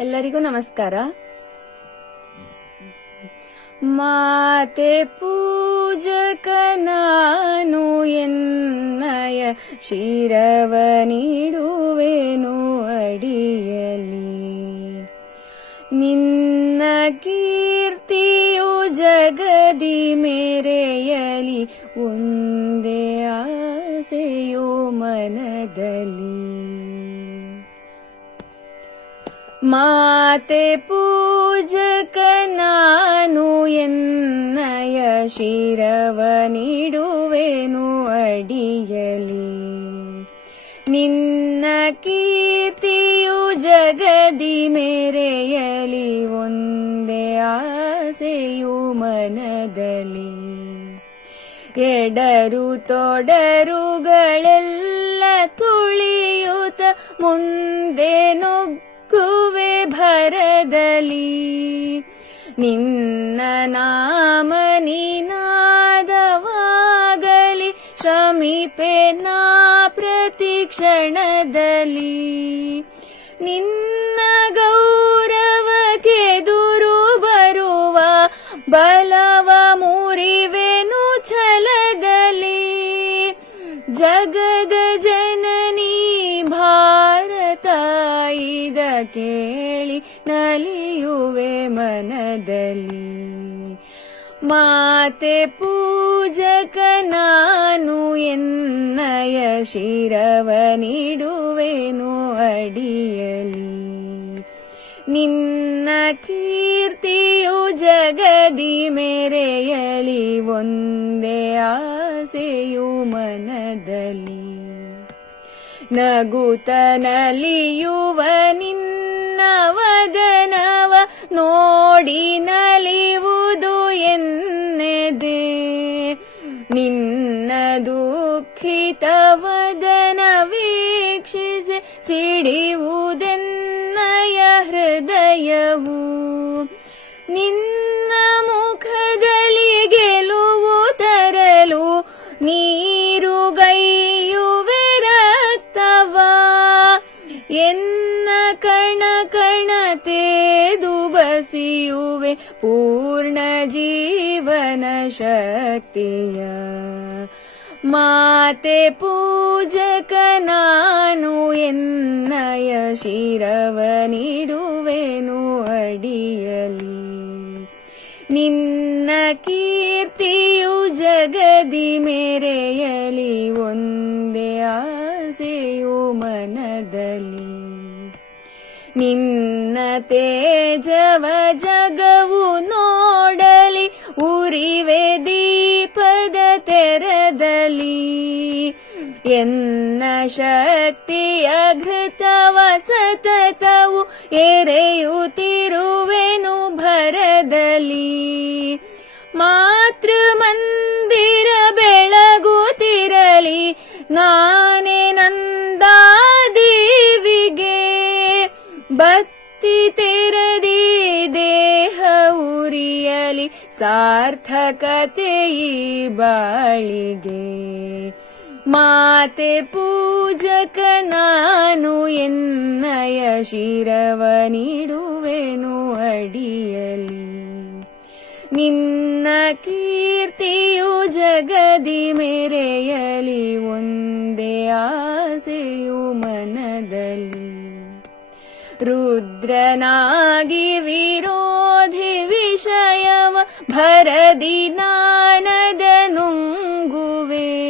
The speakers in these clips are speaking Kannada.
ಎಲ್ಲರಿಗೂ ನಮಸ್ಕಾರ. ಮಾತೆ ಪೂಜಕ ನಾನು ಎನ್ನಯ ಶಿರವ ನೀಡುವೆನು ಅಡಿಯಲಿ. ನಿನ್ನ ಕೀರ್ತಿಯು ಜಗದಿ ಮೆರೆಯಲಿ, ಒಂದೇ ಆಸೆಯೋ ಮನದಲ್ಲಿ. ಮಾತೆ ಪೂಜಕ ನಾನು ಎನ್ನಯ ಶಿರವ ನೀಡುವೆನು ಅಡಿಯಲಿ. ನಿನ್ನ ಕೀರ್ತಿಯು ಜಗದಿ ಮೆರೆಯಲಿ, ಒಂದೇ ಆಸೆಯು ಮನದಲ್ಲಿ. ಎಡರು ತೊಡರುಗಳೆಲ್ಲ ತುಳಿಯುತ್ತ ಮುಂದೆ ನುಗ್ಗುವೆ ಭರದಲ್ಲಿ. ನಿನ್ನ ನಾಮ ನಿನಾದವಾಗಲಿ, ಶ್ರಮಿಪೆ ನಾ ಪ್ರತಿ ಕ್ಷಣದಲ್ಲಿ. ನಿನ್ನ ಗೌರವಕ್ಕೆದುರು ಬರುವ ಬಲವ ಮುರಿವೆನು ಛಲದಲ್ಲಿ. ಜಗದ ಜನನಿ ಭಾರತ ಇದ ಕೇಳಿ ನಲಿಯುವೆ ಮನದಲ್ಲಿ. ಮಾತೆ ಪೂಜಕ ನಾನು ಎನ್ನಯ ಶಿರವ ನೀಡುವೆನು ಅಡಿಯಲಿ. ನಿನ್ನ ಕೀರ್ತಿಯು ಜಗದಿ ಮೆರೆಯಲಿ, ಒಂದೇ ಆಸೆಯು ಮನದಲ್ಲಿ. ನಗುತ್ತ ನಲಿಯುವ ನಿನ್ನ ವದನವ ನೋಡಿ ನಲಿಯುವುದು ಎನ್ನೆದೆ. ನಿನ್ನ ದುಃಖಿತ ವದನ ವೀಕ್ಷಿಸಿ ಸಿಡಿಯುವುದೆನ್ನಯ ಹೃದಯವು. ನಿನ್ನ ಮುಖದಲ್ಲಿ ಗೆಲುವು ತರಲು ನೀರುಗೈಯುವೆ ರಕ್ತವ. ಎನ್ನ ಕಣ ಕಣ ತೇದು ಬಸಿಯುವೆ ಪೂರ್ಣ ಜೀವನ ಶಕ್ತಿಯ. ಮಾತೆ ಪೂಜಕ ನಾನು ಎನ್ನಯ ಶಿರವ ನೀಡುವೆನು ಅಡಿಯಲಿ. ನಿನ್ನ ಕೀರ್ತಿಯು ಜಗದಿ ಮೆರೆಯಲಿ, ಒಂದೇ ಆಸೆಯು ಮನದಲ್ಲಿ. ನಿನ್ನ ತೇಜವ ಜಗವು ನೋಡಲಿ, ಉರಿವೆ ದೀಪದ ತೆರದಲ್ಲಿ. ಎನ್ನ ಶಕ್ತಿಯ ಘೃತವ ಸತತವು ಎರೆಯುತ್ತಿರುವೆನು ಭರದಲ್ಲಿ. ಮಾತೃ ಮಂದಿರ ಬೆಳಗುತ್ತಿರಲಿ, ನಾನೇ ನಂದಾದೇವಿಗೆ. ಬತ್ತಿ ತೆರದಿ ದೇಹ ಉರಿಯಲಿ, ಸಾರ್ಥಕತೆ ಈ ಬಾಳಿಗೆ. ಮಾತೆ ಪೂಜಕ ನಾನು ಎನ್ನಯ ಶಿರವ ನೀಡುವೆನು ಅಡಿಯಲಿ. ನಿನ್ನ ಕೀರ್ತಿಯು ಜಗದಿ ಮೆರೆಯಲಿ, ಒಂದೇ ಆಸೆಯು ಮನದಲ್ಲಿ. ರುದ್ರನಾಗಿ ವಿರೋಧಿ ವಿಷಯವ ಭರದಿ ನಾನದ ನುಂಗುವೆ.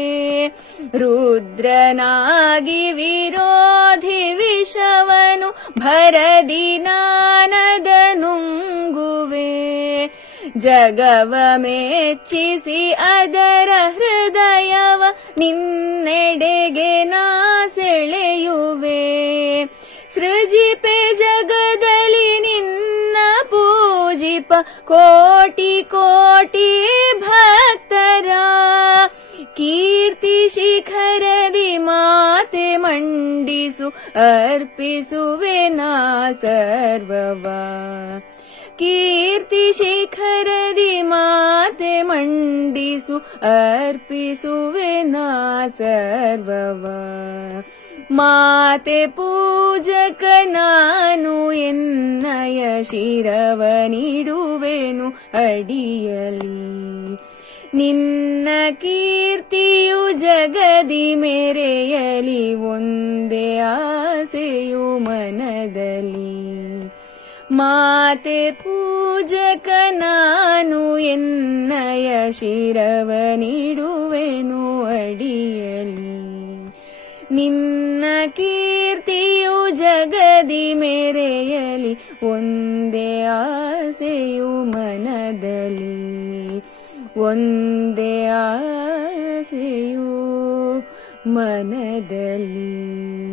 ರುದ್ರನಾಗಿ ವಿರೋಧಿ ವಿಷವನು ಭರದಿ ನಾನದ ನುಂಗುವೆ. ಜಗವ ಮೆಚ್ಚಿಸಿ ಅದರ ಹೃದಯವ ನಿನ್ನೆಡೆಗೆ ನಾ ಸೆಳೆಯುವೆ. ಸೃಜಿಪೆ ಜಗದಲ್ಲಿ ನಿನ್ನ ಪೂಜಿಪ ಕೋಟಿ ಕೋಟಿ ಭಕ್ತರ. ಕೀರ್ತಿ ಶಿಖರದಿ ಮಾತೆ ಮಂಡಿಸು, ಅರ್ಪಿಸುವೆ ನಾ ಸರ್ವವ. ಕೀರ್ತಿ ಶಿಖರದಿ ಮಾತೆ ಮಂಡಿಸು, ಅರ್ಪಿಸುವೆ ನಾ ಸರ್ವವ. ಮಾತೆ ಪೂಜಕ ನಾನು ಎನ್ನಯ ಶಿರವನಿಡುವೆನು ಅಡಿಯಲಿ. ನಿನ್ನ ಕೀರ್ತಿಯು ಜಗದಿ ಮೆರೆಯಲಿ ಒಂದೇ ಆಸೆಯು ಮನದಲ್ಲಿ. ಮಾತೆ ಪೂಜಕ ನಾನು ಎನ್ನಯ ಶಿರವನಿಡುವೆನು ಅಡಿಯಲಿ. ನಿನ್ನ ಕೀರ್ತಿಯು ಜಗದಿ ಮೆರೆಯಲಿ ಒಂದೇ ಆಸೆಯು ಮನದಲ್ಲಿ. ಒಂದೇ ಆಸೆಯು ಮನದಲ್ಲಿ.